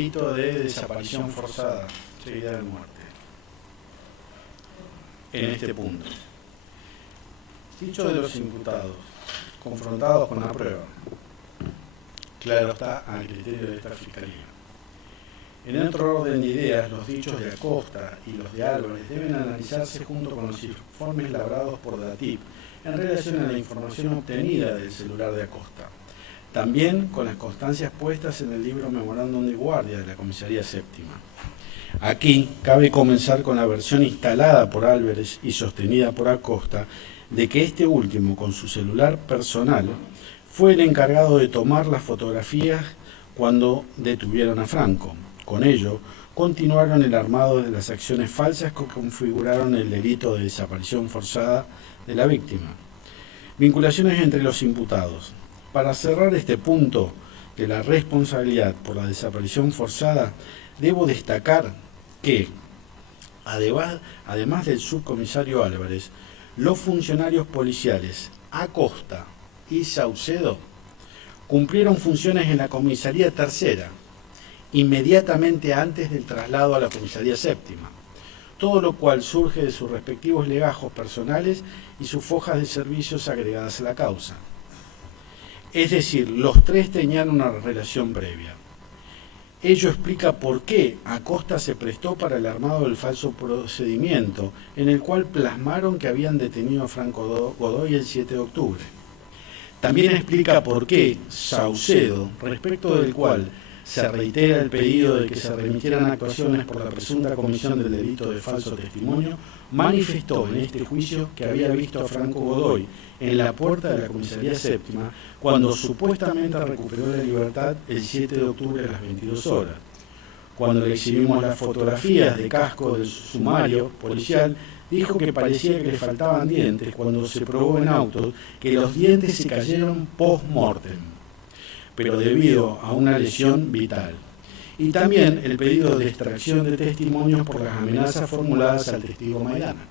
delito de desaparición forzada seguida de muerte. En este punto, dichos de los imputados, confrontados con la prueba, claro está, al criterio de esta Fiscalía. En otro orden de ideas, los dichos de Acosta y los de Álvarez deben analizarse junto con los informes labrados por DATIP en relación a la información obtenida del celular de Acosta. También con las constancias puestas en el libro Memorándum de Guardia de la Comisaría Séptima. Aquí cabe comenzar con la versión instalada por Álvarez y sostenida por Acosta de que este último, con su celular personal, fue el encargado de tomar las fotografías cuando detuvieron a Franco. Con ello, continuaron el armado de las acciones falsas que configuraron el delito de desaparición forzada de la víctima. Vinculaciones entre los imputados. Para cerrar este punto de la responsabilidad por la desaparición forzada, debo destacar que, además del subcomisario Álvarez, los funcionarios policiales Acosta y Saucedo cumplieron funciones en la comisaría tercera, inmediatamente antes del traslado a la comisaría séptima, todo lo cual surge de sus respectivos legajos personales y sus fojas de servicios agregadas a la causa. Es decir, los tres tenían una relación previa. Ello explica por qué Acosta se prestó para el armado del falso procedimiento, en el cual plasmaron que habían detenido a Franco Godoy el 7 de octubre. También explica por qué Saucedo, respecto del cual se reitera el pedido de que se remitieran actuaciones por la presunta comisión del delito de falso testimonio, manifestó en este juicio que había visto a Franco Godoy en la puerta de la comisaría séptima cuando supuestamente recuperó la libertad el 7 de octubre a las 22 horas. Cuando le exhibimos las fotografías de casco del sumario policial, dijo que parecía que le faltaban dientes cuando se probó en autos que los dientes se cayeron post-mortem, pero debido a una lesión vital. Y también el pedido de extracción de testimonios por las amenazas formuladas al testigo Maidana.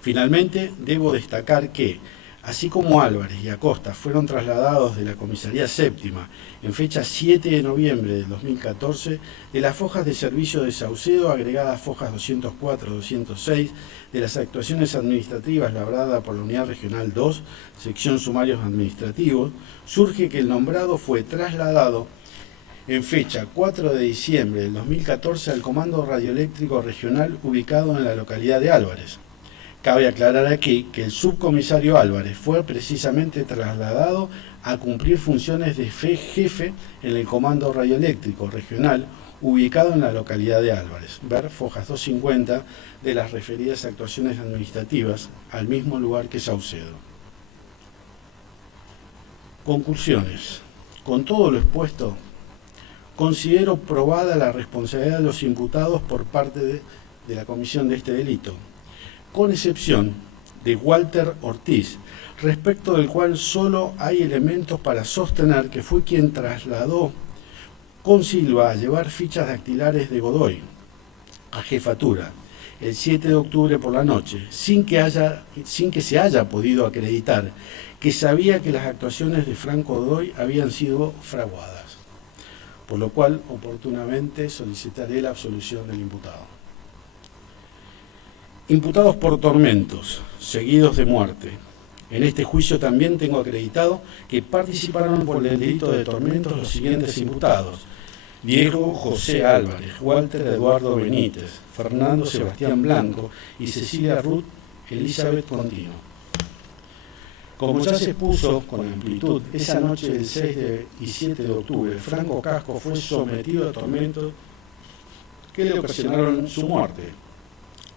Finalmente, debo destacar que, así como Álvarez y Acosta fueron trasladados de la comisaría séptima en fecha 7 de noviembre del 2014, de las fojas de servicio de Saucedo, agregadas fojas 204-206, de las actuaciones administrativas labradas por la Unidad Regional 2, sección Sumarios Administrativos, surge que el nombrado fue trasladado en fecha 4 de diciembre del 2014 al Comando Radioeléctrico Regional ubicado en la localidad de Álvarez. Cabe aclarar aquí que el subcomisario Álvarez fue precisamente trasladado a cumplir funciones de jefe en el Comando Radioeléctrico Regional ubicado en la localidad de Álvarez. Ver fojas 250 de las referidas actuaciones administrativas al mismo lugar que Saucedo. Conclusiones. Con todo lo expuesto, considero probada la responsabilidad de los imputados por parte de la comisión de este delito, con excepción de Walter Ortiz, respecto del cual solo hay elementos para sostener que fue quien trasladó con Silva a llevar fichas dactilares de Godoy a jefatura el 7 de octubre por la noche, sin que se haya podido acreditar que sabía que las actuaciones de Franco Godoy habían sido fraguadas, por lo cual oportunamente solicitaré la absolución del imputado. Imputados por tormentos, seguidos de muerte. En este juicio también tengo acreditado que participaron por el delito de tormentos los siguientes imputados: Diego José Álvarez, Walter Eduardo Benítez, Fernando Sebastián Blanco y Cecilia Ruth Elizabeth Contino. Como ya se expuso con amplitud, esa noche del 6 y 7 de octubre, Franco Casco fue sometido a tormentos que le ocasionaron su muerte.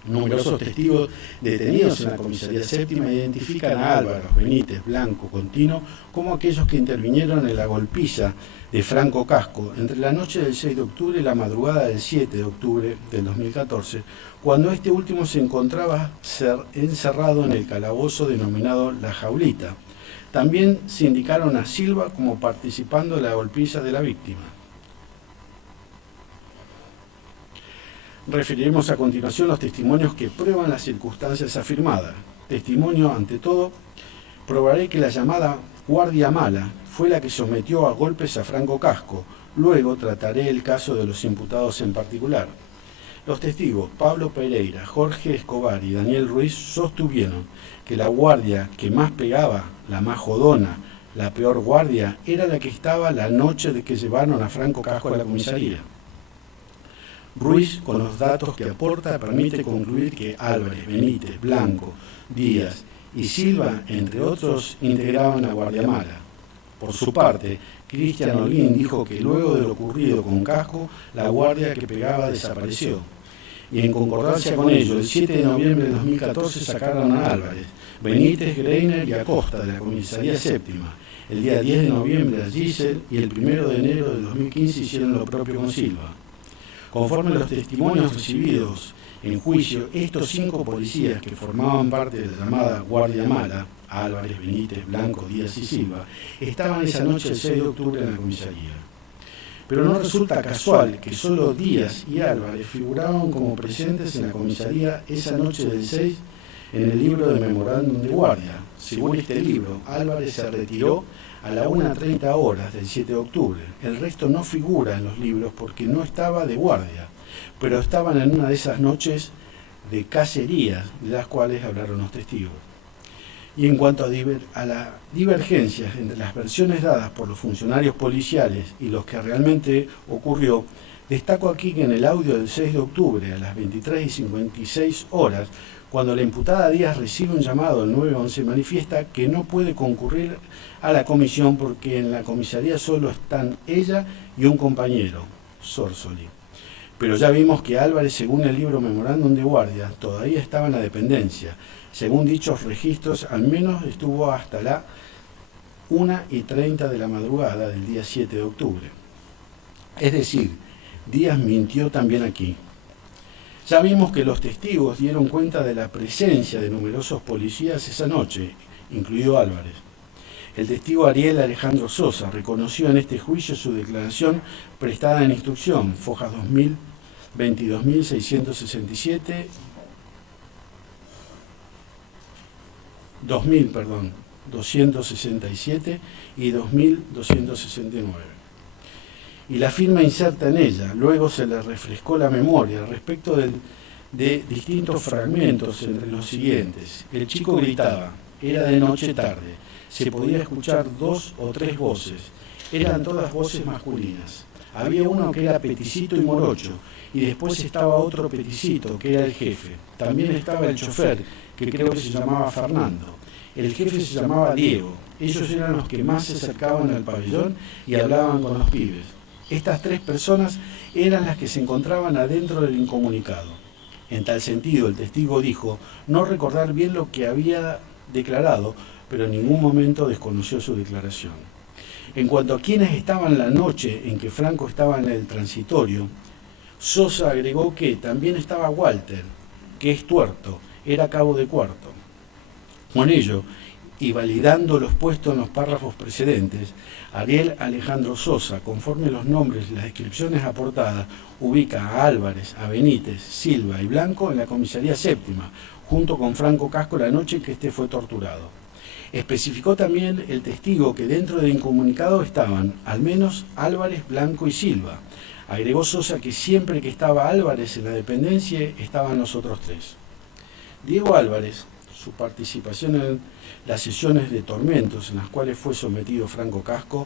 Numerosos testigos detenidos en la comisaría séptima identifican a Álvaro, Benítez, Blanco, Contino como aquellos que intervinieron en la golpiza de Franco Casco entre la noche del 6 de octubre y la madrugada del 7 de octubre del 2014, cuando este último se encontraba encerrado en el calabozo denominado La Jaulita. También se indicaron a Silva como participando de la golpiza de la víctima. Referiremos a continuación los testimonios que prueban las circunstancias afirmadas. Testimonio, ante todo, probaré que la llamada Guardia Mala fue la que sometió a golpes a Franco Casco, Luego trataré el caso de los imputados en particular. Los testigos Pablo Pereira, Jorge Escobar y Daniel Ruiz sostuvieron que la guardia que más pegaba, la más jodona, la peor guardia, era la que estaba la noche de que llevaron a Franco Casco a la comisaría. Ruiz, con los datos que aporta, permite concluir que Álvarez, Benítez, Blanco, Díaz y Silva, entre otros, integraban la Guardia Mala. Por su parte, Cristian Holguín dijo que luego de lo ocurrido con Casco, la guardia que pegaba desapareció. Y en concordancia con ello, el 7 de noviembre de 2014 sacaron a Álvarez, Benítez, Greiner y Acosta de la comisaría séptima. El día 10 de noviembre a Giselle y el 1 de enero de 2015 hicieron lo propio con Silva. Conforme a los testimonios recibidos en juicio, estos 5 policías que formaban parte de la llamada Guardia Mala, Álvarez, Benítez, Blanco, Díaz y Silva, estaban esa noche el 6 de octubre en la comisaría. Pero no resulta casual que solo Díaz y Álvarez figuraban como presentes en la comisaría esa noche del 6 en el libro de memorándum de guardia. Según este libro, Álvarez se retiró a la 1:30 horas del 7 de octubre. El resto no figura en los libros porque no estaba de guardia, pero estaban en una de esas noches de cacerías de las cuales hablaron los testigos. Y en cuanto a las divergencias entre las versiones dadas por los funcionarios policiales y los que realmente ocurrió, destaco aquí que en el audio del 6 de octubre a las 23:56 horas, cuando la imputada Díaz recibe un llamado al 911, manifiesta que no puede concurrir a la comisión porque en la comisaría solo están ella y un compañero, Sorsoli. Pero ya vimos que Álvarez, según el libro Memorándum de Guardia, todavía estaba en la dependencia. Según dichos registros, al menos estuvo hasta la 1:30 de la madrugada del día 7 de octubre. Es decir, Díaz mintió también aquí. Ya vimos que los testigos dieron cuenta de la presencia de numerosos policías esa noche, incluido Álvarez. El testigo Ariel Alejandro Sosa reconoció en este juicio su declaración prestada en instrucción, fojas 22.667, 2.267 y 2.269. Y la firma inserta en ella. Luego se le refrescó la memoria respecto de distintos fragmentos entre los siguientes. El chico gritaba, era de noche tarde, se podía escuchar 2 o 3 voces, eran todas voces masculinas. Había uno que era peticito y morocho, y después estaba otro peticito, que era el jefe. También estaba el chofer, que creo que se llamaba Fernando. El jefe se llamaba Diego. Ellos eran los que más se acercaban al pabellón y hablaban con los pibes. Estas 3 personas eran las que se encontraban adentro del incomunicado. En tal sentido, el testigo dijo no recordar bien lo que había declarado, pero en ningún momento desconoció su declaración. En cuanto a quienes estaban la noche en que Franco estaba en el transitorio, Sosa agregó que también estaba Walter, que es tuerto, era cabo de cuarto. Con ello, y validando los puestos en los párrafos precedentes, Ariel Alejandro Sosa, conforme los nombres y las descripciones aportadas, ubica a Álvarez, a Benítez, Silva y Blanco en la comisaría séptima, junto con Franco Casco la noche en que éste fue torturado. Especificó también el testigo que dentro del incomunicado estaban, al menos, Álvarez, Blanco y Silva. Agregó Sosa que siempre que estaba Álvarez en la dependencia estaban los otros 3. Diego Álvarez, su participación en las sesiones de tormentos en las cuales fue sometido Franco Casco,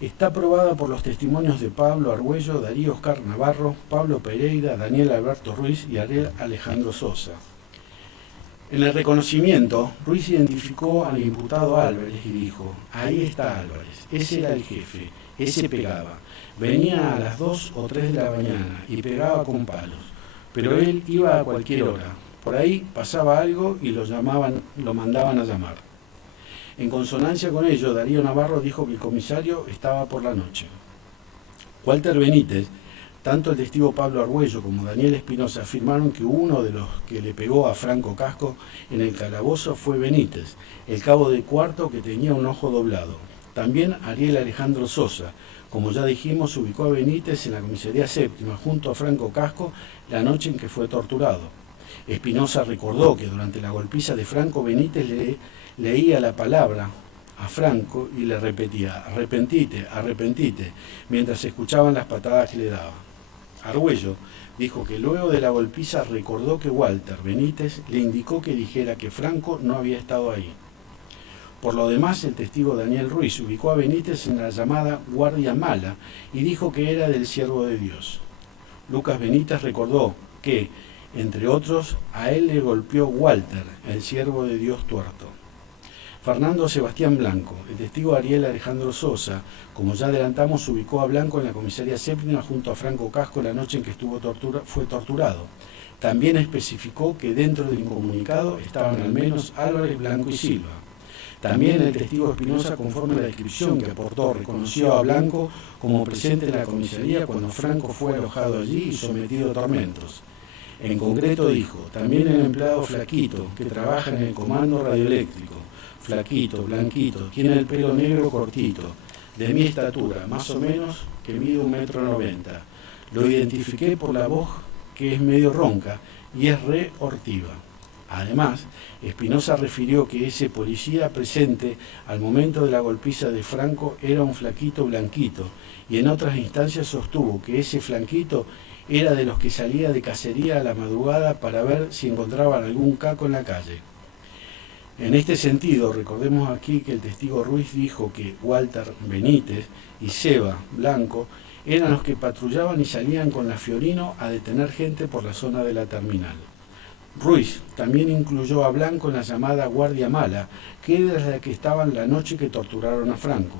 está probada por los testimonios de Pablo Argüello, Darío Oscar Navarro, Pablo Pereira, Daniel Alberto Ruiz y Ariel Alejandro Sosa. En el reconocimiento, Ruiz identificó al imputado Álvarez y dijo, ahí está Álvarez, ese era el jefe, ese pegaba, venía a las 2 o 3 de la mañana y pegaba con palos, pero él iba a cualquier hora. Por ahí pasaba algo y lo mandaban a llamar. En consonancia con ello, Darío Navarro dijo que el comisario estaba por la noche. Walter Benítez, tanto el testigo Pablo Argüello como Daniel Espinosa afirmaron que uno de los que le pegó a Franco Casco en el calabozo fue Benítez, el cabo de cuarto que tenía un ojo doblado. También Ariel Alejandro Sosa, como ya dijimos, ubicó a Benítez en la comisaría séptima junto a Franco Casco la noche en que fue torturado. Espinosa recordó que durante la golpiza de Franco, Benítez le leía la palabra a Franco y le repetía: arrepentite, arrepentite, mientras escuchaban las patadas que le daba. Argüello dijo que luego de la golpiza recordó que Walter Benítez le indicó que dijera que Franco no había estado ahí. Por lo demás, el testigo Daniel Ruiz ubicó a Benítez en la llamada Guardia Mala y dijo que era del Siervo de Dios. Lucas Benítez recordó que, entre otros, a él le golpeó Walter, el Siervo de Dios tuerto. Fernando Sebastián Blanco, el testigo Ariel Alejandro Sosa, como ya adelantamos, ubicó a Blanco en la comisaría séptima junto a Franco Casco la noche en que fue torturado. También especificó que dentro del incomunicado estaban al menos Álvarez, Blanco y Silva. También el testigo Espinosa, conforme a la descripción que aportó, reconoció a Blanco como presente en la comisaría cuando Franco fue alojado allí y sometido a tormentos. En concreto dijo: también el empleado Flaquito, que trabaja en el comando radioeléctrico, flaquito, blanquito, tiene el pelo negro cortito, de mi estatura, más o menos, que mide 1,90 m. Lo identifiqué por la voz, que es medio ronca y es re hortiva. Además, Espinosa refirió que ese policía presente al momento de la golpiza de Franco era un flaquito blanquito, y en otras instancias sostuvo que ese flaquito era de los que salía de cacería a la madrugada para ver si encontraban algún caco en la calle. En este sentido, recordemos aquí que el testigo Ruiz dijo que Walter Benítez y Seba Blanco eran los que patrullaban y salían con la Fiorino a detener gente por la zona de la terminal. Ruiz también incluyó a Blanco en la llamada Guardia Mala, que era la que estaban la noche que torturaron a Franco.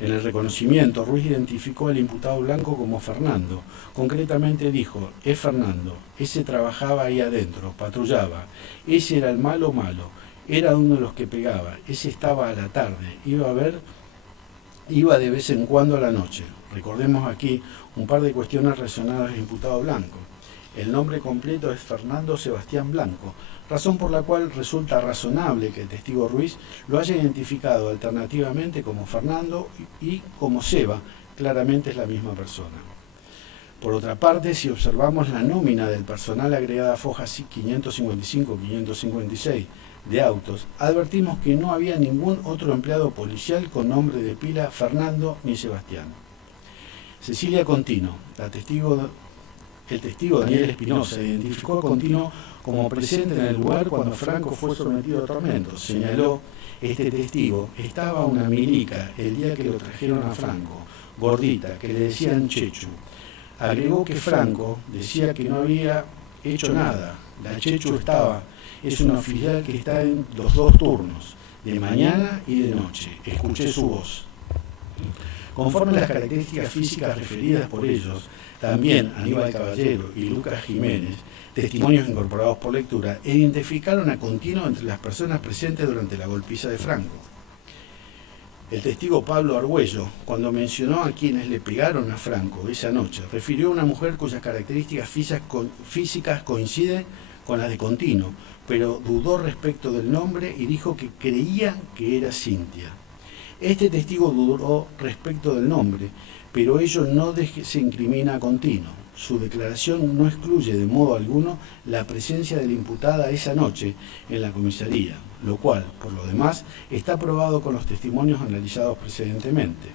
En el reconocimiento, Ruiz identificó al imputado Blanco como Fernando. Concretamente dijo: es Fernando, ese trabajaba ahí adentro, patrullaba, ese era el malo malo, era uno de los que pegaba, ese estaba a la tarde, iba de vez en cuando a la noche. Recordemos aquí un par de cuestiones relacionadas al imputado Blanco. El nombre completo es Fernando Sebastián Blanco, razón por la cual resulta razonable que el testigo Ruiz lo haya identificado alternativamente como Fernando y como Seba, claramente es la misma persona. Por otra parte, si observamos la nómina del personal agregada a fojas 555-556 de autos, advertimos que no había ningún otro empleado policial con nombre de pila Fernando ni Sebastián. Cecilia Contino, el testigo Daniel Espinosa, identificó a Contino como presente en el lugar cuando Franco fue sometido a tormentos. Señaló: este testigo estaba una milica el día que lo trajeron a Franco, gordita, que le decían Chechu. Agregó que Franco decía que no había hecho nada. La Chechu es una oficial que está en los dos turnos, de mañana y de noche. Escuché su voz. Conforme a las características físicas referidas por ellos, también Aníbal Caballero y Lucas Jiménez, testimonios incorporados por lectura, identificaron a Contino entre las personas presentes durante la golpiza de Franco. El testigo Pablo Argüello, cuando mencionó a quienes le pegaron a Franco esa noche, refirió a una mujer cuyas características físicas coinciden con las de Contino, pero dudó respecto del nombre y dijo que creía que era Cintia. Este testigo dudó respecto del nombre, pero ello no se incrimina a Contino. Su declaración no excluye de modo alguno la presencia de la imputada esa noche en la comisaría, lo cual, por lo demás, está probado con los testimonios analizados precedentemente.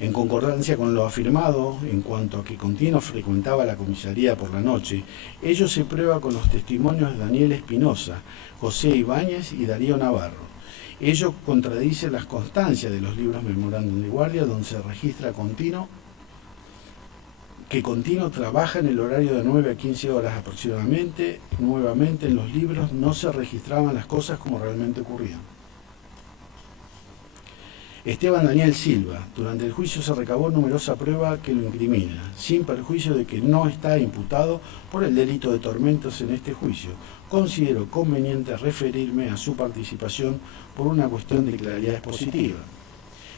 En concordancia con lo afirmado en cuanto a que Contino frecuentaba la comisaría por la noche, ello se prueba con los testimonios de Daniel Espinosa, José Ibáñez y Darío Navarro. Ello contradice las constancias de los libros Memorándum de Guardia, donde se registra que Contino trabaja en el horario de 9 a 15 horas aproximadamente. Nuevamente, en los libros no se registraban las cosas como realmente ocurrían. Esteban Daniel Silva: durante el juicio se recabó numerosa prueba que lo incrimina, sin perjuicio de que no está imputado por el delito de tormentos en este juicio. Considero conveniente referirme a su participación por una cuestión de claridad expositiva.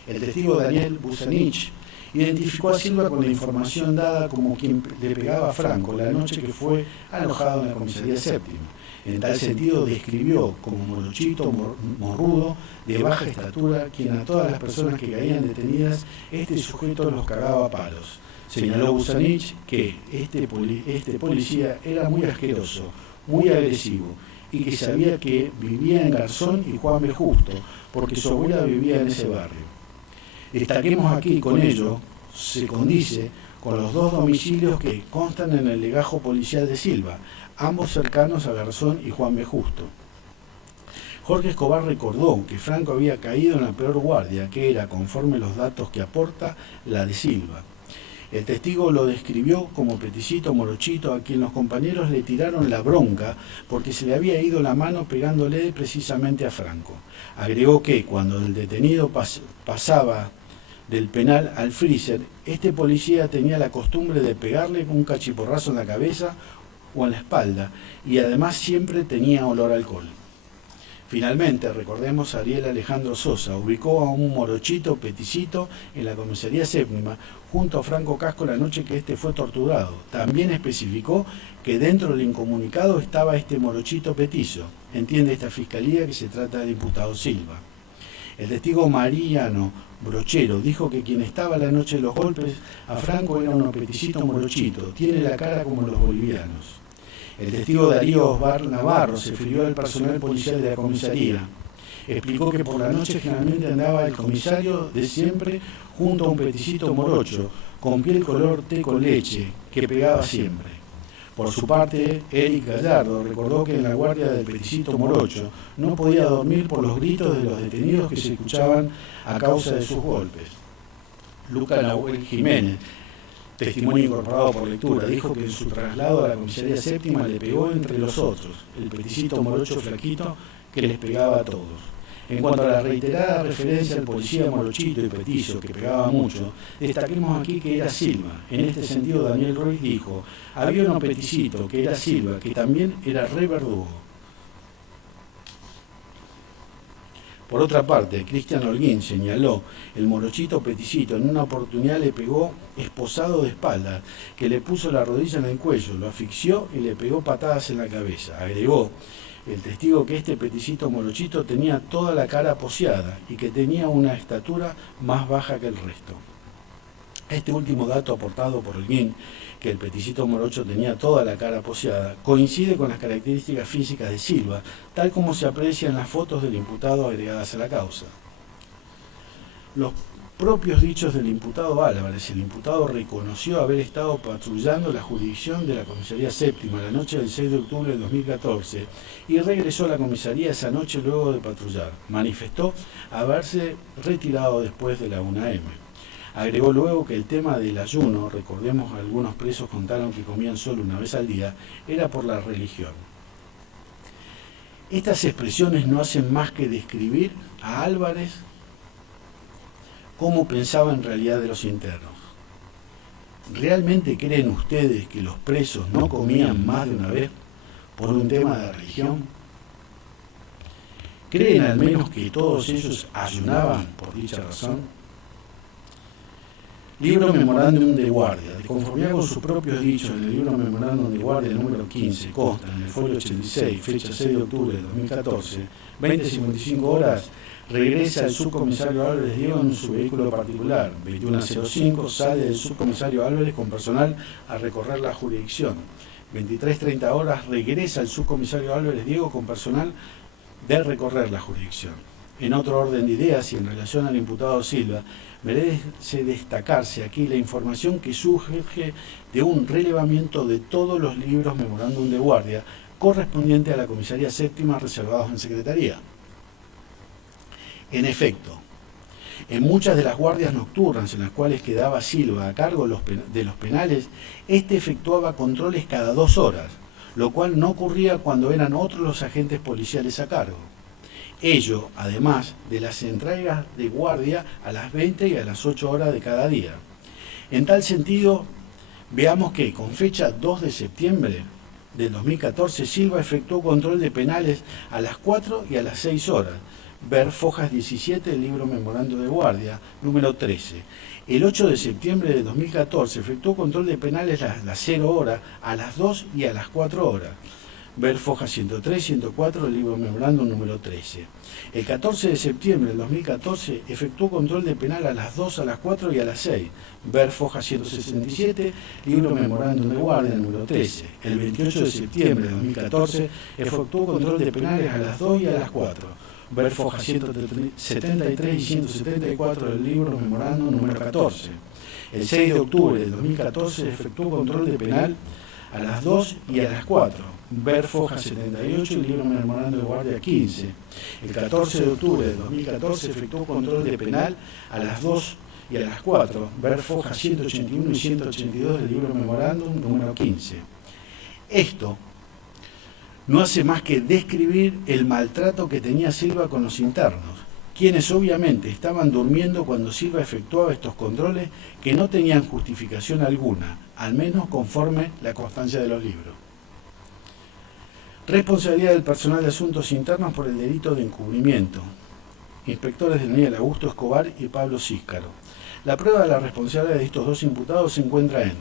El testigo Daniel Busanich identificó a Silva con la información dada como quien le pegaba a Franco la noche que fue alojado en la comisaría séptima. En tal sentido, describió como morochito, morrudo, de baja estatura, quien a todas las personas que caían detenidas, este sujeto los cagaba a palos. Señaló Busanich que este policía era muy asqueroso, muy agresivo. y que sabía que vivía en Garzón y Juan B. Justo, porque su abuela vivía en ese barrio. Destaquemos aquí con ello, se condice con los dos domicilios que constan en el legajo policial de Silva, ambos cercanos a Garzón y Juan B. Justo. Jorge Escobar recordó que Franco había caído en la peor guardia, que era, conforme los datos que aporta, la de Silva. El testigo lo describió como Peticito Morochito, a quien los compañeros le tiraron la bronca porque se le había ido la mano pegándole precisamente a Franco. Agregó que cuando el detenido pasaba del penal al freezer, este policía tenía la costumbre de pegarle un cachiporrazo en la cabeza o en la espalda, y además siempre tenía olor a alcohol. Finalmente, recordemos, Ariel Alejandro Sosa ubicó a un Morochito Peticito en la comisaría séptima junto a Franco Casco la noche que este fue torturado. También especificó que dentro del incomunicado estaba este Morochito Petizo. Entiende esta fiscalía que se trata del imputado Silva. El testigo Mariano Brochero dijo que quien estaba la noche de los golpes a Franco era un Peticito Morochito, tiene la cara como los bolivianos. El testigo Darío Osbar Navarro se refirió al personal policial de la comisaría. Explicó que por la noche generalmente andaba el comisario de siempre junto a un Peticito Morocho, con piel color té con leche, que pegaba siempre. Por su parte, Eric Gallardo recordó que en la guardia del Peticito Morocho no podía dormir por los gritos de los detenidos que se escuchaban a causa de sus golpes. Luca Nahuel Jiménez, testimonio incorporado por lectura, dijo que en su traslado a la comisaría séptima le pegó entre los otros, el Peticito Morocho flaquito que les pegaba a todos. En cuanto a la reiterada referencia al policía Morochito y Petizo, que pegaba mucho, destaquemos aquí que era Silva. En este sentido, Daniel Ruiz dijo, había un Peticito, que era Silva, que también era re verdugo. Por otra parte, Cristian Holguín señaló, el Morochito Peticito en una oportunidad le pegó esposado de espalda, que le puso la rodilla en el cuello, lo asfixió y le pegó patadas en la cabeza. Agregó el testigo que este Peticito Morochito tenía toda la cara poseada y que tenía una estatura más baja que el resto. Este último dato aportado por Holguín, que el Peticito Morocho tenía toda la cara poseada, coincide con las características físicas de Silva, tal como se aprecia en las fotos del imputado agregadas a la causa. Los propios dichos del imputado Álvarez, el imputado reconoció haber estado patrullando la jurisdicción de la comisaría séptima la noche del 6 de octubre de 2014 y regresó a la comisaría esa noche luego de patrullar. Manifestó haberse retirado después de la 1 AM. Agregó luego que el tema del ayuno, recordemos algunos presos contaron que comían solo una vez al día, era por la religión. Estas expresiones no hacen más que describir a Álvarez cómo pensaba en realidad de los internos. ¿Realmente creen ustedes que los presos no comían más de una vez por un tema de religión? ¿Creen al menos que todos ellos ayunaban por dicha razón? Libro Memorándum de Guardia. De conformidad con sus propios dichos en el libro Memorándum de Guardia número 15, consta en el folio 86, fecha 6 de octubre de 2014, 20:55 horas, regresa el subcomisario Álvarez Diego en su vehículo particular. 21:05 sale el subcomisario Álvarez con personal a recorrer la jurisdicción. 23:30 horas regresa el subcomisario Álvarez Diego con personal de recorrer la jurisdicción. En otro orden de ideas y en relación al imputado Silva, merece destacarse aquí la información que surge de un relevamiento de todos los libros Memorándum de Guardia correspondiente a la comisaría séptima reservados en Secretaría. En efecto, en muchas de las guardias nocturnas en las cuales quedaba Silva a cargo de los penales, este efectuaba controles cada 2 horas, lo cual no ocurría cuando eran otros los agentes policiales a cargo. Ello, además de las entregas de guardia a las 20 y a las 8 horas de cada día. En tal sentido, veamos que con fecha 2 de septiembre del 2014, Silva efectuó control de penales a las 4 y a las 6 horas. Ver Fojas 17 del libro Memorando de Guardia, número 13. El 8 de septiembre de 2014 efectuó control de penales a las 0 horas, a las 2 y a las 4 horas. ver fojas 103, 104 del libro memorándum número 13. El 14 de septiembre del 2014 efectuó control de penal a las 2, a las 4 y a las 6, ver foja 167, libro memorándum de guardia número 13. El 28 de septiembre de 2014 efectuó control de penales a las 2 y a las 4, ver foja 173 y 174 del libro memorándum número 14. El 6 de octubre de 2014 efectuó control de penal a las 2 y a las 4, ver foja 78 y libro memorándum de guardia 15. El 14 de octubre de 2014 efectuó control de penal a las 2 y a las 4, ver foja 181 y 182 del libro memorándum número 15. Esto no hace más que describir el maltrato que tenía Silva con los internos, quienes obviamente estaban durmiendo cuando Silva efectuaba estos controles que no tenían justificación alguna, al menos conforme la constancia de los libros. Responsabilidad del personal de asuntos internos por el delito de encubrimiento. Inspectores Daniel Augusto Escobar y Pablo Císcaro. La prueba de la responsabilidad de estos dos imputados se encuentra en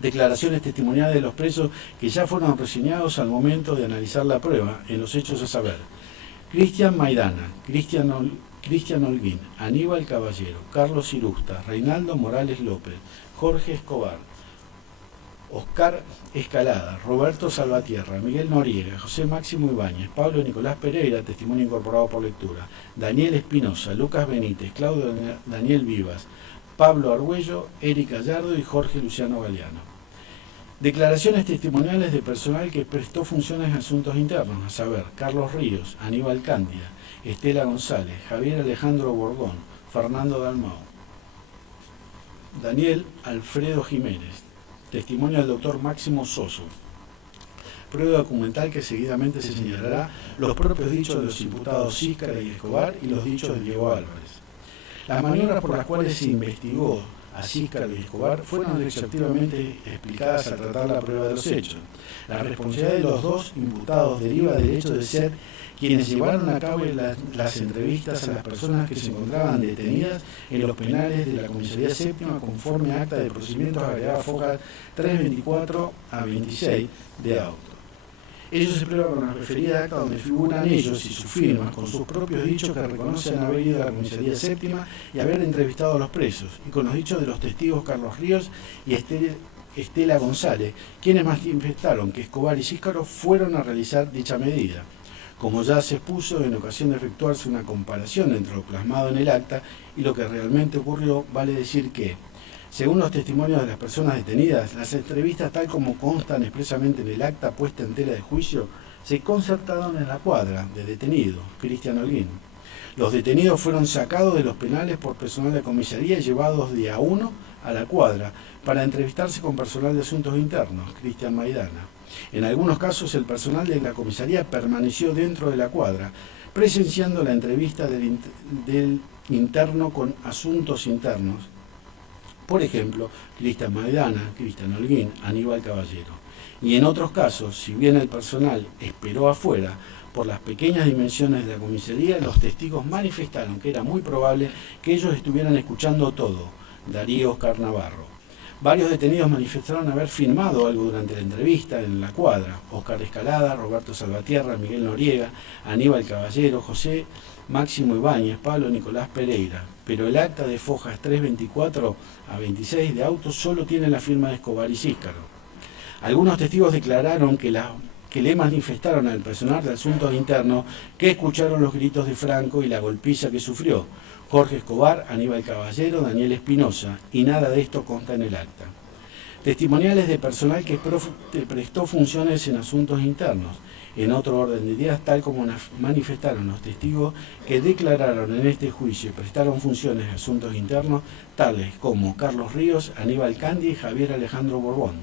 declaraciones testimoniales de los presos que ya fueron reseñados al momento de analizar la prueba en los hechos a saber: Cristian Maidana, Cristian Holguín, Aníbal Caballero, Carlos Irusta, Reinaldo Morales López, Jorge Escobar, Oscar Escalada, Roberto Salvatierra, Miguel Noriega, José Máximo Ibáñez, Pablo Nicolás Pereira, testimonio incorporado por lectura, Daniel Espinosa, Lucas Benítez, Claudio Daniel Vivas, Pablo Argüello, Eric Gallardo y Jorge Luciano Galeano. Declaraciones testimoniales de personal que prestó funciones en asuntos internos, a saber: Carlos Ríos, Aníbal Cándia, Estela González, Javier Alejandro Bordón, Fernando Dalmau, Daniel Alfredo Jiménez. Testimonio del doctor Máximo Soso. Prueba documental que seguidamente se señalará los propios dichos de los imputados Císcaro y Escobar y los dichos de Diego Álvarez. Las maniobras por las cuales se investigó a Císcaro y Escobar fueron exhaustivamente explicadas al tratar la prueba de los hechos. La responsabilidad de los dos imputados deriva del hecho de ser quienes llevaron a cabo las entrevistas a las personas que se encontraban detenidas en los penales de la Comisaría Séptima conforme a acta de procedimientos agregada fojas 324 a 26 de auto. Ello se prueba con la referida acta donde figuran ellos y sus firmas con sus propios dichos que reconocen haber ido a la Comisaría Séptima y haber entrevistado a los presos, y con los dichos de los testigos Carlos Ríos y Estela González, quienes manifestaron que Escobar y Císcaro fueron a realizar dicha medida. Como ya se expuso, en ocasión de efectuarse una comparación entre lo plasmado en el acta y lo que realmente ocurrió, vale decir que, según los testimonios de las personas detenidas, las entrevistas tal como constan expresamente en el acta puesta en tela de juicio, se concertaron en la cuadra de detenido, Cristian Holguín. Los detenidos fueron sacados de los penales por personal de comisaría y llevados de a uno a la cuadra para entrevistarse con personal de asuntos internos, Cristian Maidana. En algunos casos el personal de la comisaría permaneció dentro de la cuadra, presenciando la entrevista del interno con asuntos internos. Por ejemplo, Cristian Maidana, Cristian Holguín, Aníbal Caballero. Y en otros casos, si bien el personal esperó afuera, por las pequeñas dimensiones de la comisaría, los testigos manifestaron que era muy probable que ellos estuvieran escuchando todo. Darío Oscar Navarro. Varios detenidos manifestaron haber firmado algo durante la entrevista en la cuadra: Oscar Escalada, Roberto Salvatierra, Miguel Noriega, Aníbal Caballero, José Máximo Ibáñez, Pablo Nicolás Pereira. Pero el acta de fojas 324 a 26 de auto solo tiene la firma de Escobar y Císcaro. Algunos testigos declararon que le manifestaron al personal de asuntos internos que escucharon los gritos de Franco y la golpiza que sufrió Jorge Escobar, Aníbal Caballero, Daniel Espinosa, y nada de esto consta en el acta. Testimoniales de personal que prestó funciones en asuntos internos, en otro orden de ideas, tal como manifestaron los testigos que declararon en este juicio y prestaron funciones en asuntos internos, tales como Carlos Ríos, Aníbal Cándia y Javier Alejandro Bordón.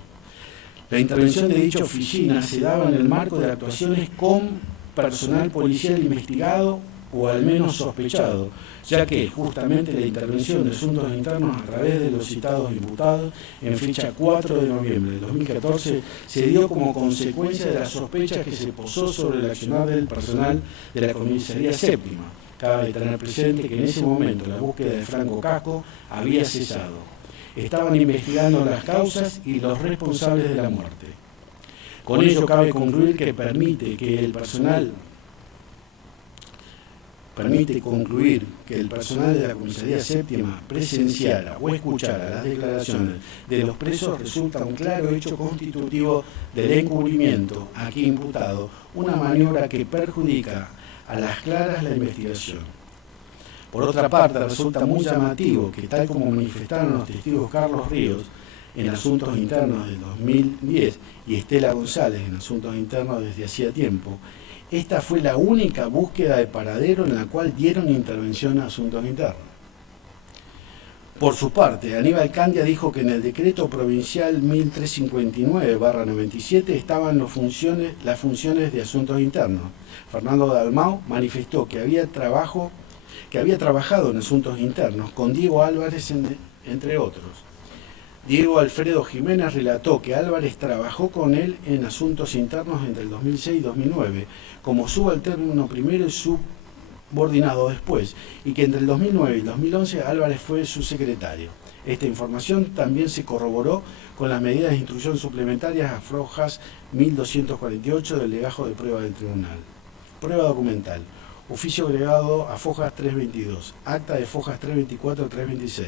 La intervención de dicha oficina se daba en el marco de actuaciones con personal policial investigado o al menos sospechado, ya que justamente la intervención de asuntos internos a través de los citados imputados en fecha 4 de noviembre de 2014 se dio como consecuencia de las sospechas que se posó sobre el accionar del personal de la Comisaría Séptima. Cabe tener presente que en ese momento la búsqueda de Franco Casco había cesado. Estaban investigando las causas y los responsables de la muerte. Con ello cabe concluir que permite concluir que el personal de la Comisaría Séptima presenciara o escuchara las declaraciones de los presos resulta un claro hecho constitutivo del encubrimiento aquí imputado, una maniobra que perjudica a las claras la investigación. Por otra parte, resulta muy llamativo que, tal como manifestaron los testigos Carlos Ríos en Asuntos Internos del 2010 y Estela González en Asuntos Internos desde hacía tiempo, esta fue la única búsqueda de paradero en la cual dieron intervención a Asuntos Internos. Por su parte, Aníbal Candia dijo que en el decreto provincial 1359/97 estaban las funciones de Asuntos Internos. Fernando Dalmau manifestó que había trabajado en Asuntos Internos con Diego Álvarez, entre otros. Diego Alfredo Jiménez relató que Álvarez trabajó con él en Asuntos Internos entre el 2006 y 2009, como subalterno primero y subordinado después, y que entre el 2009 y el 2011 Álvarez fue su secretario. Esta información también se corroboró con las medidas de instrucción suplementarias a Frojas 1248 del legajo de prueba del tribunal. Prueba documental. Oficio agregado a Fojas 322, acta de Fojas 324-326,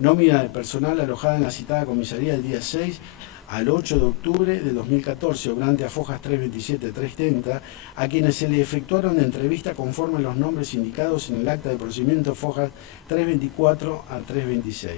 nómina de personal alojada en la citada comisaría el día 6 al 8 de octubre de 2014, obrante a Fojas 327-330, a quienes se le efectuaron entrevista conforme a los nombres indicados en el acta de procedimiento Fojas 324 a 326.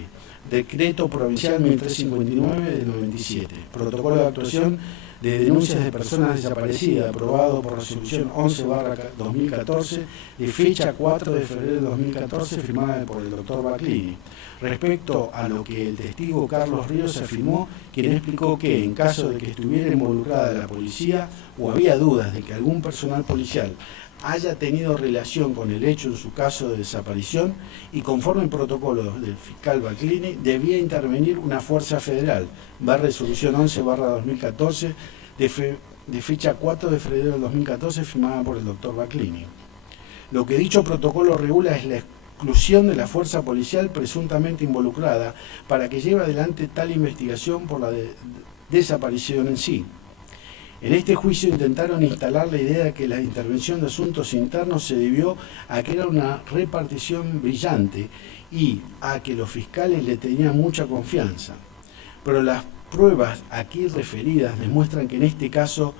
Decreto Provincial 1359 del 97, protocolo de actuación de denuncias de personas desaparecidas, aprobado por resolución 11/2014, de fecha 4 de febrero de 2014, firmada por el doctor Baclini. Respecto a lo que el testigo Carlos Ríos afirmó, quien explicó que, en caso de que estuviera involucrada la policía o había dudas de que algún personal policial haya tenido relación con el hecho en su caso de desaparición, y conforme el protocolo del fiscal Baclini, debía intervenir una fuerza federal, va resolución 11/2014, de fecha 4 de febrero del 2014, firmada por el doctor Baclini. Lo que dicho protocolo regula es la exclusión de la fuerza policial presuntamente involucrada para que lleve adelante tal investigación por la desaparición en sí. En este juicio intentaron instalar la idea de que la intervención de Asuntos Internos se debió a que era una repartición brillante y a que los fiscales le tenían mucha confianza. Pero las pruebas aquí referidas demuestran que en este caso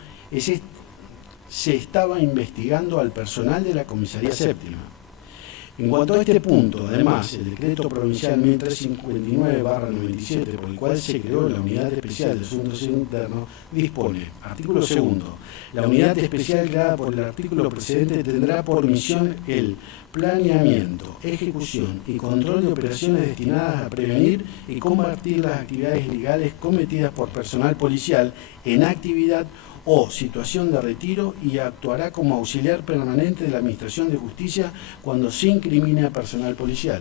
se estaba investigando al personal de la Comisaría Séptima. En cuanto a este punto, además, el decreto provincial 1359/97, por el cual se creó la Unidad Especial de Asuntos Internos, dispone, artículo 2, la unidad especial creada por el artículo precedente tendrá por misión el planeamiento, ejecución y control de operaciones destinadas a prevenir y combatir las actividades ilegales cometidas por personal policial en actividad o situación de retiro, y actuará como auxiliar permanente de la Administración de Justicia cuando se incrimine a personal policial.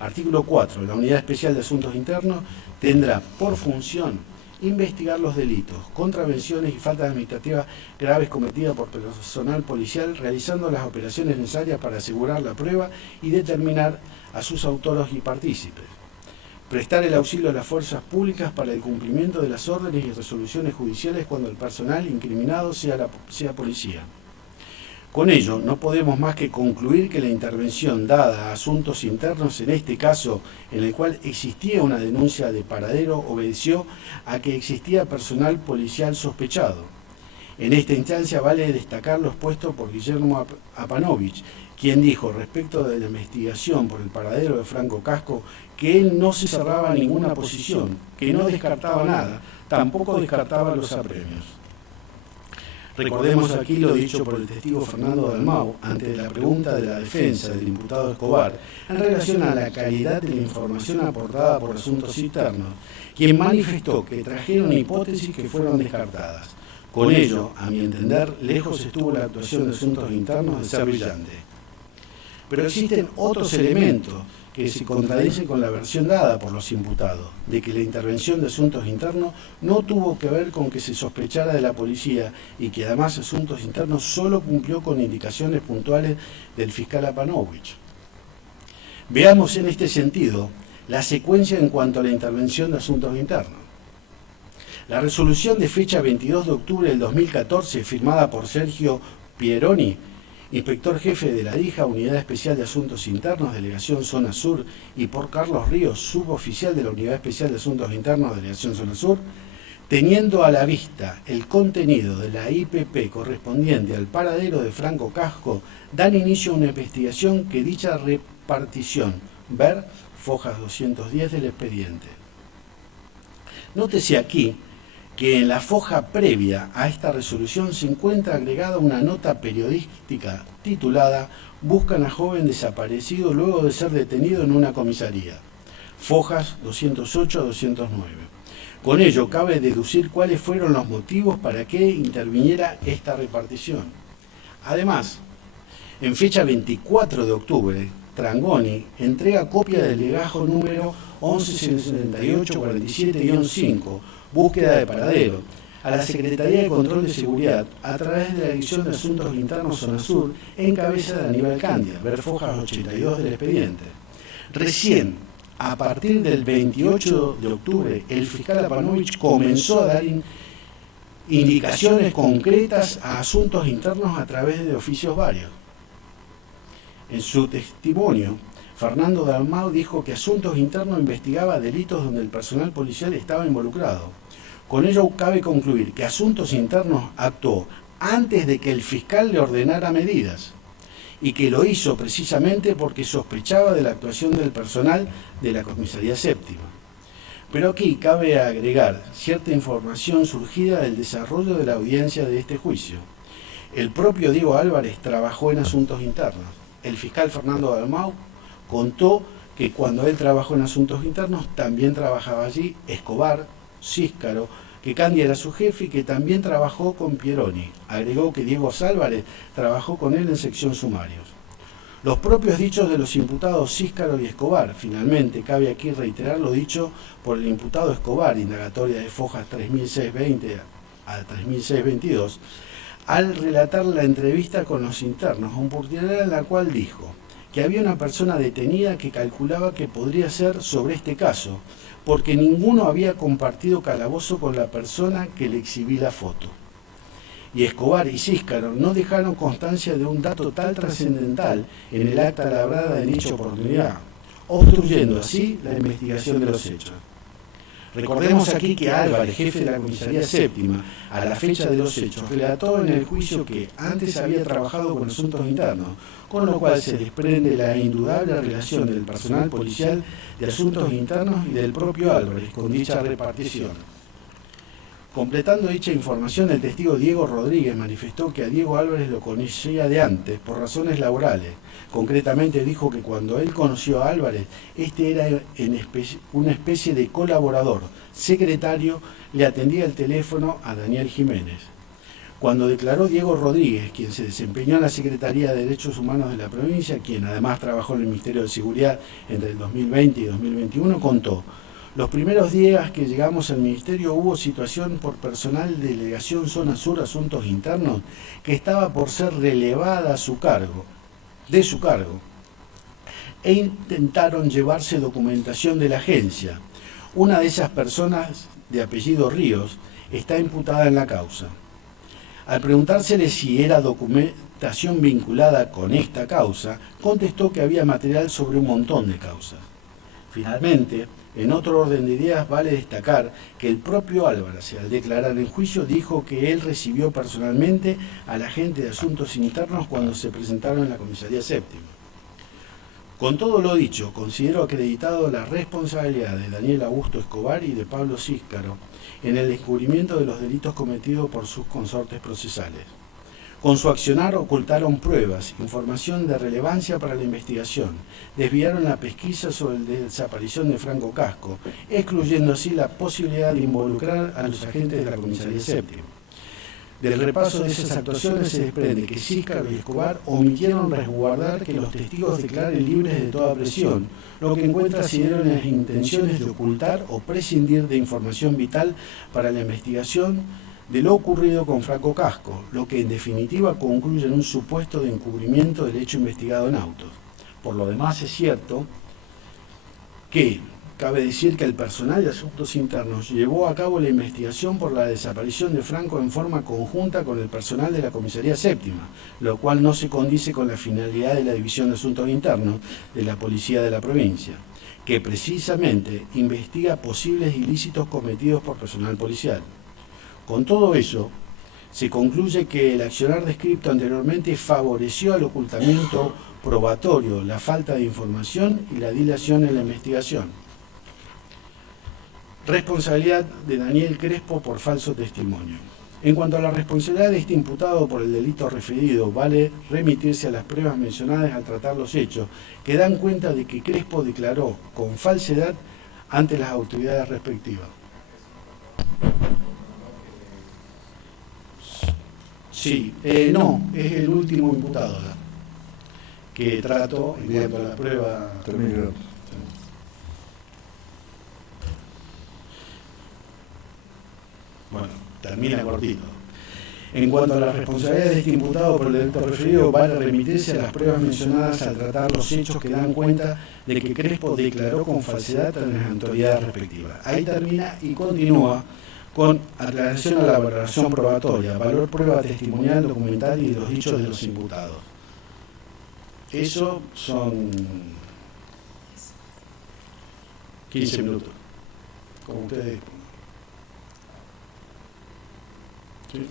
Artículo 4. La Unidad Especial de Asuntos Internos tendrá por función investigar los delitos, contravenciones y faltas administrativas graves cometidas por personal policial, realizando las operaciones necesarias para asegurar la prueba y determinar a sus autores y partícipes. Prestar el auxilio a las fuerzas públicas para el cumplimiento de las órdenes y resoluciones judiciales cuando el personal incriminado sea policía. Con ello, no podemos más que concluir que la intervención dada a Asuntos Internos, en este caso en el cual existía una denuncia de paradero, obedeció a que existía personal policial sospechado. En esta instancia vale destacar lo expuesto por Guillermo Apanovich, quien dijo respecto de la investigación por el paradero de Franco Casco que él no se cerraba a ninguna posición, que no descartaba nada, tampoco descartaba los apremios. Recordemos aquí lo dicho por el testigo Fernando Dalmau ante la pregunta de la defensa del imputado Escobar en relación a la calidad de la información aportada por Asuntos Internos, quien manifestó que trajeron hipótesis que fueron descartadas. Con ello, a mi entender, lejos estuvo la actuación de Asuntos Internos de ser brillante. Pero existen otros elementos que se contradicen con la versión dada por los imputados, de que la intervención de Asuntos Internos no tuvo que ver con que se sospechara de la policía y que además Asuntos Internos solo cumplió con indicaciones puntuales del fiscal Apanovich. Veamos en este sentido la secuencia en cuanto a la intervención de Asuntos Internos. La resolución de fecha 22 de octubre del 2014, firmada por Sergio Pieroni, inspector jefe de la DIJA, Unidad Especial de Asuntos Internos, Delegación Zona Sur, y por Carlos Ríos, suboficial de la Unidad Especial de Asuntos Internos, Delegación Zona Sur, teniendo a la vista el contenido de la IPP correspondiente al paradero de Franco Casco, dan inicio a una investigación que dicha repartición, ver fojas 210 del expediente. Nótese aquí que en la foja previa a esta resolución se encuentra agregada una nota periodística titulada «Buscan a joven desaparecido luego de ser detenido en una comisaría». Fojas 208 a 209. Con ello cabe deducir cuáles fueron los motivos para que interviniera esta repartición. Además, en fecha 24 de octubre, Trangoni entrega copia del legajo número 117847-5, búsqueda de paradero, a la Secretaría de Control de Seguridad a través de la Dirección de Asuntos Internos Zona Sur en cabeza de Aníbal Candia, ver fojas 82 del expediente. Recién, a partir del 28 de octubre, el fiscal Apanovich comenzó a dar indicaciones concretas a asuntos internos a través de oficios varios. En su testimonio, Fernando Dalmau dijo que Asuntos Internos investigaba delitos donde el personal policial estaba involucrado. Con ello cabe concluir que Asuntos Internos actuó antes de que el fiscal le ordenara medidas y que lo hizo precisamente porque sospechaba de la actuación del personal de la Comisaría Séptima. Pero aquí cabe agregar cierta información surgida del desarrollo de la audiencia de este juicio. El propio Diego Álvarez trabajó en Asuntos Internos. El fiscal Fernando Dalmau contó que cuando él trabajó en Asuntos Internos también trabajaba allí Escobar, Císcaro, que Candia era su jefe y que también trabajó con Pieroni. Agregó que Diego Álvarez trabajó con él en sección sumarios. Los propios dichos de los imputados Císcaro y Escobar. Finalmente, cabe aquí reiterar lo dicho por el imputado Escobar, indagatoria de fojas 3620 a 3622, al relatar la entrevista con los internos, oportunidad en la cual dijo que había una persona detenida que calculaba que podría ser sobre este caso, porque ninguno había compartido calabozo con la persona que le exhibí la foto. Y Escobar y Císcaro no dejaron constancia de un dato tan trascendental en el acta labrada en dicha oportunidad, obstruyendo así la investigación de los hechos. Recordemos aquí que Álvarez, jefe de la Comisaría Séptima, a la fecha de los hechos, relató en el juicio que antes había trabajado con asuntos internos, con lo cual se desprende la indudable relación del personal policial de asuntos internos y del propio Álvarez con dicha repartición. Completando dicha información, el testigo Diego Rodríguez manifestó que a Diego Álvarez lo conocía de antes, por razones laborales. Concretamente dijo que cuando él conoció a Álvarez, este era una especie de colaborador, secretario, le atendía el teléfono a Daniel Jiménez. Cuando declaró Diego Rodríguez, quien se desempeñó en la Secretaría de Derechos Humanos de la provincia, quien además trabajó en el Ministerio de Seguridad entre el 2020 y 2021, contó: los primeros días que llegamos al Ministerio hubo situación por personal de Delegación Zona Sur Asuntos Internos que estaba por ser relevada de su cargo, e intentaron llevarse documentación de la agencia. Una de esas personas, de apellido Ríos, está imputada en la causa. Al preguntársele si era documentación vinculada con esta causa, contestó que había material sobre un montón de causas. Finalmente, en otro orden de ideas, vale destacar que el propio Álvarez, al declarar en juicio, dijo que él recibió personalmente al agente de Asuntos Internos cuando se presentaron en la Comisaría Séptima. Con todo lo dicho, considero acreditado la responsabilidad de Daniel Augusto Escobar y de Pablo Císcaro en el descubrimiento de los delitos cometidos por sus consortes procesales. Con su accionar ocultaron pruebas, información de relevancia para la investigación, desviaron la pesquisa sobre la desaparición de Franco Casco, excluyendo así la posibilidad de involucrar a los agentes de la Comisaría Séptima. Del repaso de esas actuaciones se desprende que Císcaro y Escobar omitieron resguardar que los testigos declaren libres de toda presión, lo que encuentra asidero en las intenciones de ocultar o prescindir de información vital para la investigación de lo ocurrido con Franco Casco, lo que en definitiva concluye en un supuesto de encubrimiento del hecho investigado en autos. Por lo demás es cierto que cabe decir que el personal de Asuntos Internos llevó a cabo la investigación por la desaparición de Franco en forma conjunta con el personal de la Comisaría Séptima, lo cual no se condice con la finalidad de la División de Asuntos Internos de la Policía de la provincia, que precisamente investiga posibles ilícitos cometidos por personal policial. Con todo eso, se concluye que el accionar descrito anteriormente favoreció al ocultamiento probatorio, la falta de información y la dilación en la investigación. Responsabilidad de Daniel Crespo por falso testimonio. En cuanto a la responsabilidad de este imputado por el delito referido, vale remitirse a las pruebas mencionadas al tratar los hechos, que dan cuenta de que Crespo declaró con falsedad ante las autoridades respectivas. Sí, no, es el último imputado que trató en cuanto a la prueba. Bueno, termina cortito. En cuanto a la responsabilidad de este imputado por el delito referido, vale remitirse a las pruebas mencionadas al tratar los hechos que dan cuenta de que Crespo declaró con falsedad ante las autoridades respectivas. Ahí termina y continúa con aclaración a la valoración probatoria, valor prueba testimonial, documental y de los dichos de los imputados. Eso son 15 minutos, como ustedes. ¿Sí?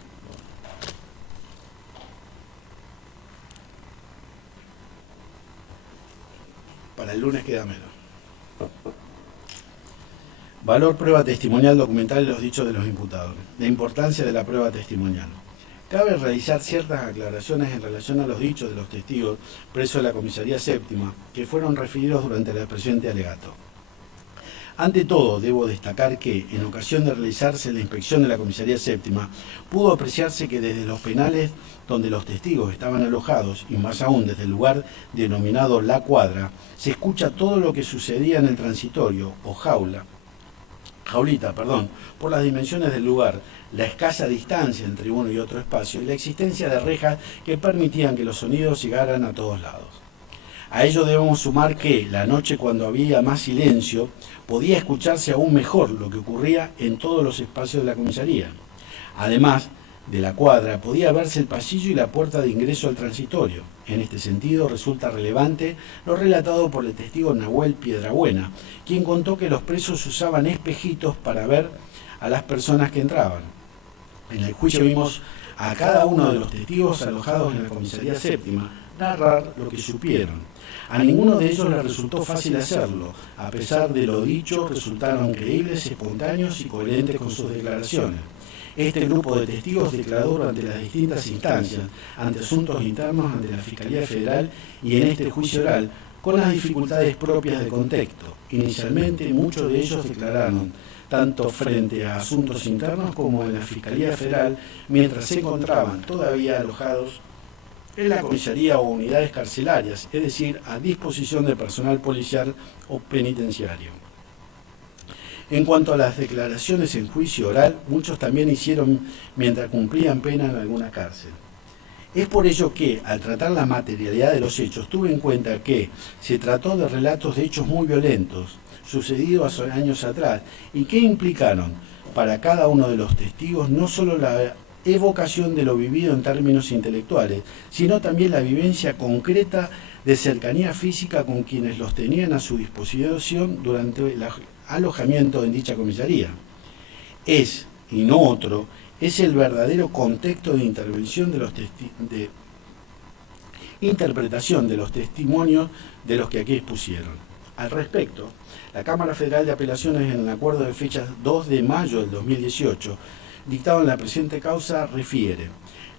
Para el lunes queda menos. Valor prueba testimonial, documental y los dichos de los imputados. La importancia de la prueba testimonial. Cabe realizar ciertas aclaraciones en relación a los dichos de los testigos presos de la Comisaría Séptima que fueron referidos durante el presente alegato. Ante todo, debo destacar que, en ocasión de realizarse la inspección de la Comisaría Séptima, pudo apreciarse que desde los penales donde los testigos estaban alojados, y más aún desde el lugar denominado La Cuadra, se escucha todo lo que sucedía en el transitorio, o jaulita, por las dimensiones del lugar, la escasa distancia entre uno y otro espacio y la existencia de rejas que permitían que los sonidos llegaran a todos lados. A ello debemos sumar que, la noche cuando había más silencio, podía escucharse aún mejor lo que ocurría en todos los espacios de la comisaría. Además de la cuadra, podía verse el pasillo y la puerta de ingreso al transitorio. En este sentido, resulta relevante lo relatado por el testigo Nahuel Piedrabuena, quien contó que los presos usaban espejitos para ver a las personas que entraban. En el juicio vimos a cada uno de los testigos alojados en la Comisaría Séptima narrar lo que supieron. A ninguno de ellos les resultó fácil hacerlo. A pesar de lo dicho, resultaron creíbles, espontáneos y coherentes con sus declaraciones. Este grupo de testigos declaró durante las distintas instancias, ante Asuntos Internos, ante la Fiscalía Federal y en este juicio oral, con las dificultades propias del contexto. Inicialmente, muchos de ellos declararon, tanto frente a Asuntos Internos como en la Fiscalía Federal, mientras se encontraban todavía alojados en la comisaría o unidades carcelarias, es decir, a disposición de personal policial o penitenciario. En cuanto a las declaraciones en juicio oral, muchos también hicieron mientras cumplían pena en alguna cárcel. Es por ello que, al tratar la materialidad de los hechos, tuve en cuenta que se trató de relatos de hechos muy violentos, sucedidos hace años atrás, y que implicaron para cada uno de los testigos no solo la evocación de lo vivido en términos intelectuales, sino también la vivencia concreta de cercanía física con quienes los tenían a su disposición durante el alojamiento en dicha comisaría. Es, y no otro, es el verdadero contexto de intervención de interpretación de los testimonios de los que aquí expusieron. Al respecto, la Cámara Federal de Apelaciones, en el acuerdo de fecha 2 de mayo del 2018, dictado en la presente causa, refiere: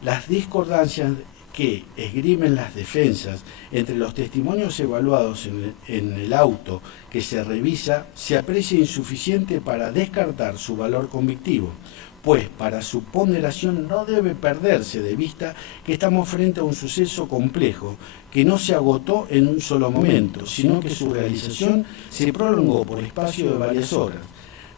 las discordancias que esgrimen las defensas entre los testimonios evaluados en el auto que se revisa se aprecia insuficiente para descartar su valor convictivo, pues para su ponderación no debe perderse de vista que estamos frente a un suceso complejo que no se agotó en un solo momento, sino que su realización se prolongó por espacio de varias horas,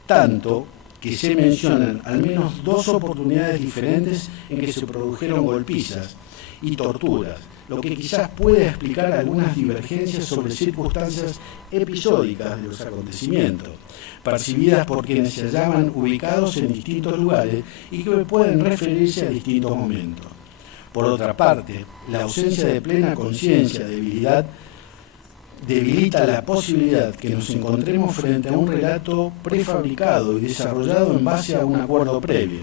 tanto que se mencionan al menos 2 oportunidades diferentes en que se produjeron golpizas y torturas, lo que quizás pueda explicar algunas divergencias sobre circunstancias episódicas de los acontecimientos, percibidas por quienes se hallaban ubicados en distintos lugares y que pueden referirse a distintos momentos. Por otra parte, la ausencia de plena conciencia, debilita la posibilidad que nos encontremos frente a un relato prefabricado y desarrollado en base a un acuerdo previo.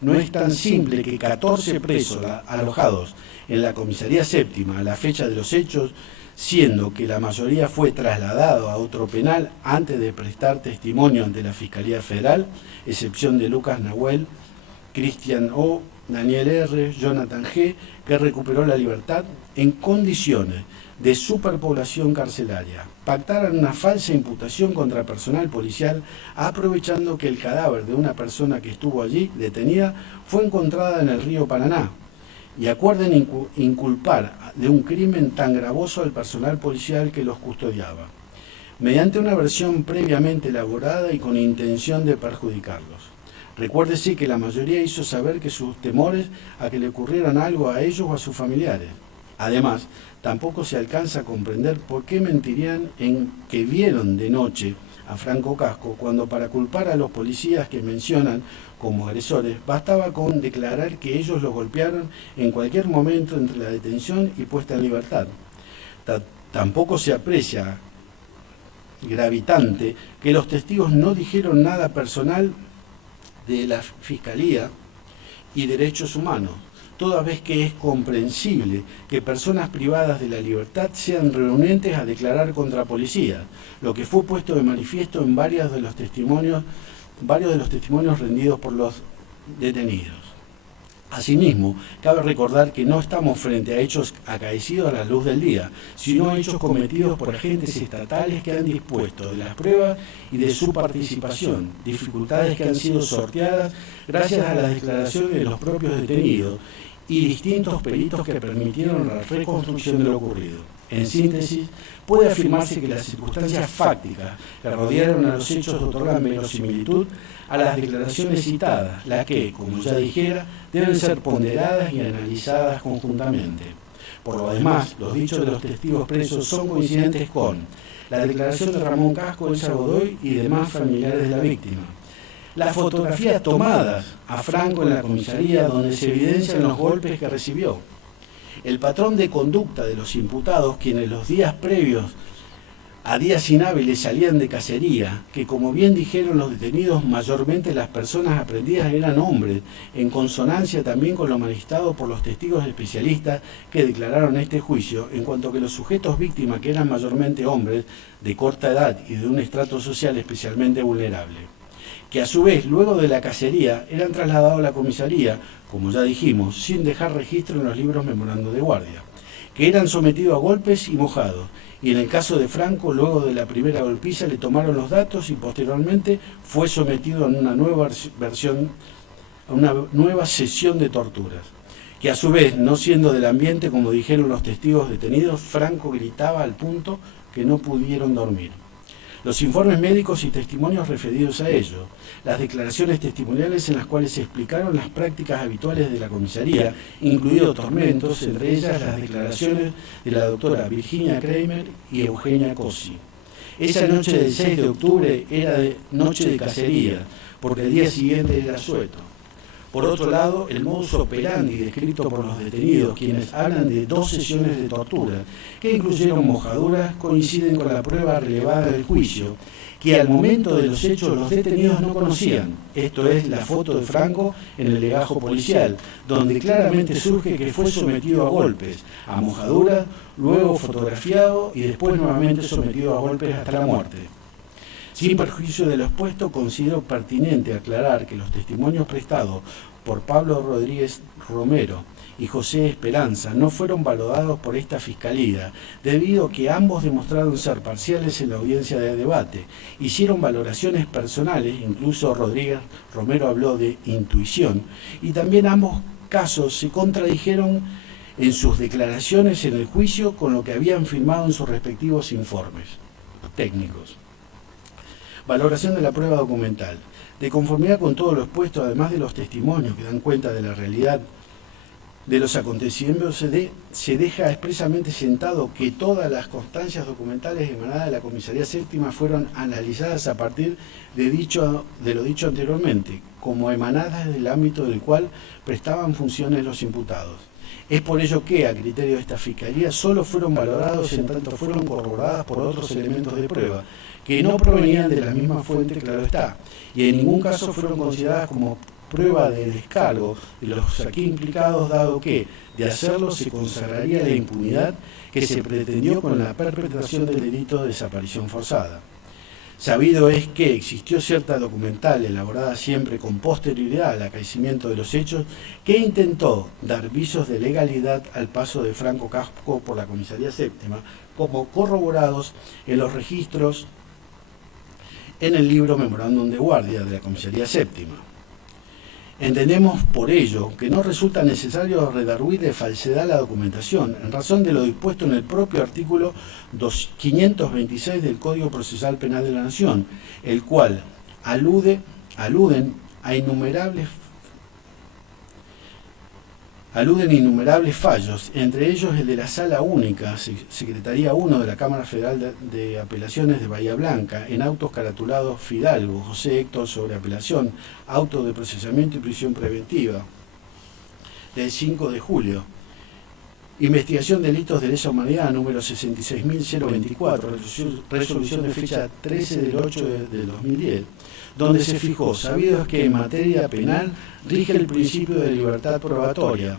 No es tan simple que 14 presos alojados en la comisaría séptima a la fecha de los hechos, siendo que la mayoría fue trasladado a otro penal antes de prestar testimonio ante la Fiscalía Federal, excepción de Lucas Nahuel, Cristian O., Daniel R., Jonathan G., que recuperó la libertad en condiciones de superpoblación carcelaria, pactaran una falsa imputación contra personal policial, aprovechando que el cadáver de una persona que estuvo allí detenida fue encontrada en el río Paraná, y acuerden inculpar de un crimen tan gravoso al personal policial que los custodiaba, mediante una versión previamente elaborada y con intención de perjudicarlos. Recuérdese que la mayoría hizo saber que sus temores a que le ocurrieran algo a ellos o a sus familiares. Además, tampoco se alcanza a comprender por qué mentirían en que vieron de noche a Franco Casco, cuando para culpar a los policías que mencionan como agresores, bastaba con declarar que ellos los golpearon en cualquier momento entre la detención y puesta en libertad. Tampoco se aprecia gravitante que los testigos no dijeron nada personal de la Fiscalía y Derechos Humanos, toda vez que es comprensible que personas privadas de la libertad sean renuentes a declarar contra policías, lo que fue puesto de manifiesto en varios de los testimonios rendidos por los detenidos. Asimismo, cabe recordar que no estamos frente a hechos acaecidos a la luz del día, sino a hechos cometidos por agentes estatales que han dispuesto de las pruebas y de su participación, dificultades que han sido sorteadas gracias a las declaraciones de los propios detenidos y distintos peritos que permitieron la reconstrucción de lo ocurrido. En síntesis, puede afirmarse que las circunstancias fácticas que rodearon a los hechos otorgan verosimilitud a las declaraciones citadas, las que, como ya dijera, deben ser ponderadas y analizadas conjuntamente. Por lo demás, los dichos de los testigos presos son coincidentes con la declaración de Ramón Casco, Elsa Godoy y demás familiares de la víctima, las fotografías tomadas a Franco en la comisaría donde se evidencian los golpes que recibió, el patrón de conducta de los imputados, quienes los días previos a días inhábiles salían de cacería, que como bien dijeron los detenidos, mayormente las personas aprehendidas eran hombres, en consonancia también con lo manifestado por los testigos especialistas que declararon este juicio, en cuanto que los sujetos víctimas, que eran mayormente hombres de corta edad y de un estrato social especialmente vulnerable, que a su vez, luego de la cacería, eran trasladados a la comisaría, como ya dijimos, sin dejar registro en los libros memorando de guardia, que eran sometidos a golpes y mojados, y en el caso de Franco, luego de la primera golpiza, le tomaron los datos y posteriormente fue sometido a una nueva sesión de torturas, que a su vez, no siendo del ambiente, como dijeron los testigos detenidos, Franco gritaba al punto que no pudieron dormir. Los informes médicos y testimonios referidos a ello, las declaraciones testimoniales en las cuales se explicaron las prácticas habituales de la comisaría, incluidos tormentos, entre ellas las declaraciones de la doctora Virginia Kramer y Eugenia Cosi. Esa noche del 6 de octubre era noche de cacería, porque el día siguiente era asueto. Por otro lado, el modus operandi descrito por los detenidos, quienes hablan de 2 sesiones de tortura, que incluyeron mojaduras, coinciden con la prueba relevada del juicio, que al momento de los hechos los detenidos no conocían. Esto es la foto de Franco en el legajo policial, donde claramente surge que fue sometido a golpes, a mojaduras, luego fotografiado y después nuevamente sometido a golpes hasta la muerte. Sin perjuicio de lo expuesto, considero pertinente aclarar que los testimonios prestados por Pablo Rodríguez Romero y José Esperanza no fueron valorados por esta Fiscalía, debido a que ambos demostraron ser parciales en la audiencia de debate, hicieron valoraciones personales, incluso Rodríguez Romero habló de intuición, y también ambos casos se contradijeron en sus declaraciones en el juicio con lo que habían firmado en sus respectivos informes técnicos. Valoración de la prueba documental. De conformidad con todo lo expuesto, además de los testimonios que dan cuenta de la realidad de los acontecimientos se deja expresamente sentado que todas las constancias documentales emanadas de la Comisaría Séptima fueron analizadas a partir de lo dicho anteriormente, como emanadas del ámbito del cual prestaban funciones los imputados. Es por ello que, a criterio de esta Fiscalía, solo fueron valorados en tanto fueron corroboradas por otros elementos de prueba, que no provenían de la misma fuente, claro está, y en ningún caso fueron consideradas como prueba de descargo de los aquí implicados, dado que, de hacerlo, se consagraría la impunidad que se pretendió con la perpetración del delito de desaparición forzada. Sabido es que existió cierta documental, elaborada siempre con posterioridad al acaecimiento de los hechos, que intentó dar visos de legalidad al paso de Franco Casco por la Comisaría Séptima, como corroborados en los registros en el libro Memorándum de Guardia de la Comisaría Séptima. Entendemos por ello que no resulta necesario redarguir de falsedad la documentación, en razón de lo dispuesto en el propio artículo 526 del Código Procesal Penal de la Nación, el cual aluden a innumerables fallos, entre ellos el de la Sala Única, Secretaría 1 de la Cámara Federal de Apelaciones de Bahía Blanca, en autos caratulados Fidalgo, José Héctor sobre apelación, auto de procesamiento y prisión preventiva, del 5 de julio. Investigación de delitos de lesa humanidad, número 66.024, resolución de fecha 13 del 8 del 2010, donde se fijó, sabido es que en materia penal rige el principio de libertad probatoria,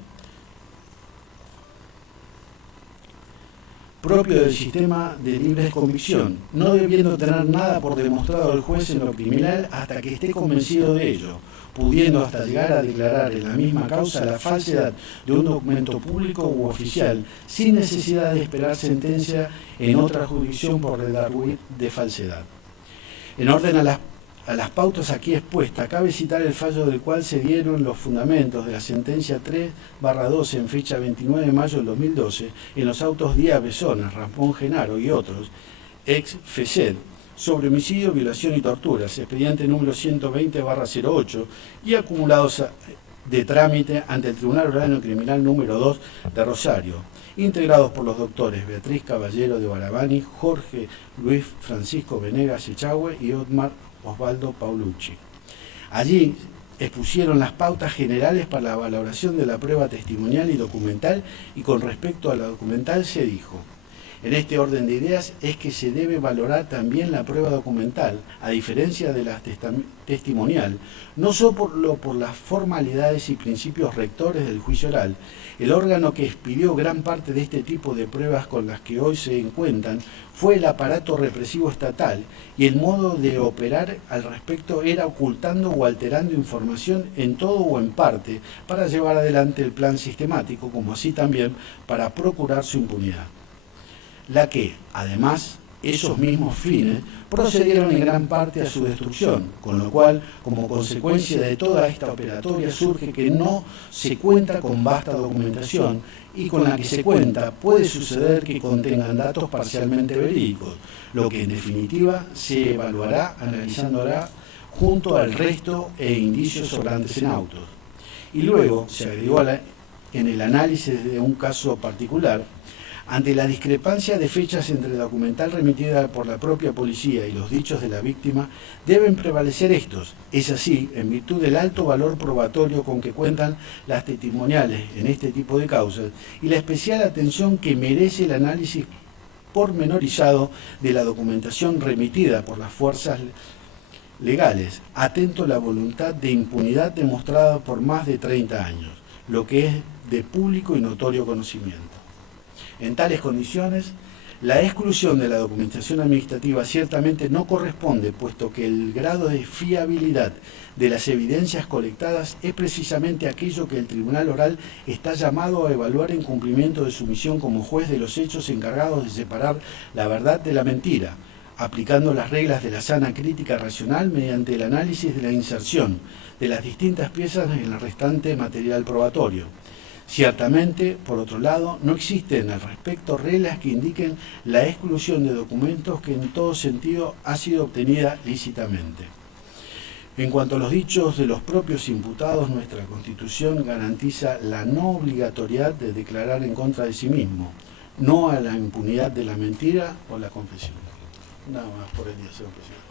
propio del sistema de libre convicción, no debiendo tener nada por demostrado el juez en lo criminal hasta que esté convencido de ello, pudiendo hasta llegar a declarar en la misma causa la falsedad de un documento público u oficial, sin necesidad de esperar sentencia en otra jurisdicción por redarguir de falsedad. En orden a las pautas aquí expuestas, cabe citar el fallo del cual se dieron los fundamentos de la sentencia 3/12 en fecha 29 de mayo del 2012 en los autos Díaz Besones, Rampón Genaro y otros, ex FECED, sobre homicidio, violación y torturas, expediente número 120/08 y acumulados de trámite ante el Tribunal Orgánico Criminal número 2 de Rosario, integrados por los doctores Beatriz Caballero de Barabani, Jorge Luis Francisco Venegas Echagüe y Otmar Osvaldo Paulucci. Allí expusieron las pautas generales para la valoración de la prueba testimonial y documental, y con respecto a la documental se dijo: en este orden de ideas es que se debe valorar también la prueba documental, a diferencia de la testimonial, no solo por las formalidades y principios rectores del juicio oral. El órgano que expidió gran parte de este tipo de pruebas con las que hoy se encuentran fue el aparato represivo estatal, y el modo de operar al respecto era ocultando o alterando información en todo o en parte para llevar adelante el plan sistemático, como así también para procurar su impunidad. La que, además, esos mismos fines procedieron en gran parte a su destrucción, con lo cual, como consecuencia de toda esta operatoria, surge que no se cuenta con vasta documentación, y con la que se cuenta puede suceder que contengan datos parcialmente verídicos, lo que en definitiva se evaluará analizándola junto al resto e indicios sobrantes en autos. Y luego se agregó en el análisis de un caso particular, ante la discrepancia de fechas entre la documental remitida por la propia policía y los dichos de la víctima, deben prevalecer estos. Es así, en virtud del alto valor probatorio con que cuentan las testimoniales en este tipo de causas y la especial atención que merece el análisis pormenorizado de la documentación remitida por las fuerzas legales, atento a la voluntad de impunidad demostrada por más de 30 años, lo que es de público y notorio conocimiento. En tales condiciones, la exclusión de la documentación administrativa ciertamente no corresponde, puesto que el grado de fiabilidad de las evidencias colectadas es precisamente aquello que el Tribunal Oral está llamado a evaluar en cumplimiento de su misión como juez de los hechos encargados de separar la verdad de la mentira, aplicando las reglas de la sana crítica racional mediante el análisis de la inserción de las distintas piezas en el restante material probatorio. Ciertamente, por otro lado, no existen al respecto reglas que indiquen la exclusión de documentos que en todo sentido ha sido obtenida lícitamente. En cuanto a los dichos de los propios imputados, nuestra Constitución garantiza la no obligatoriedad de declarar en contra de sí mismo, no a la impunidad de la mentira o la confesión. Nada más por el día, señor presidente.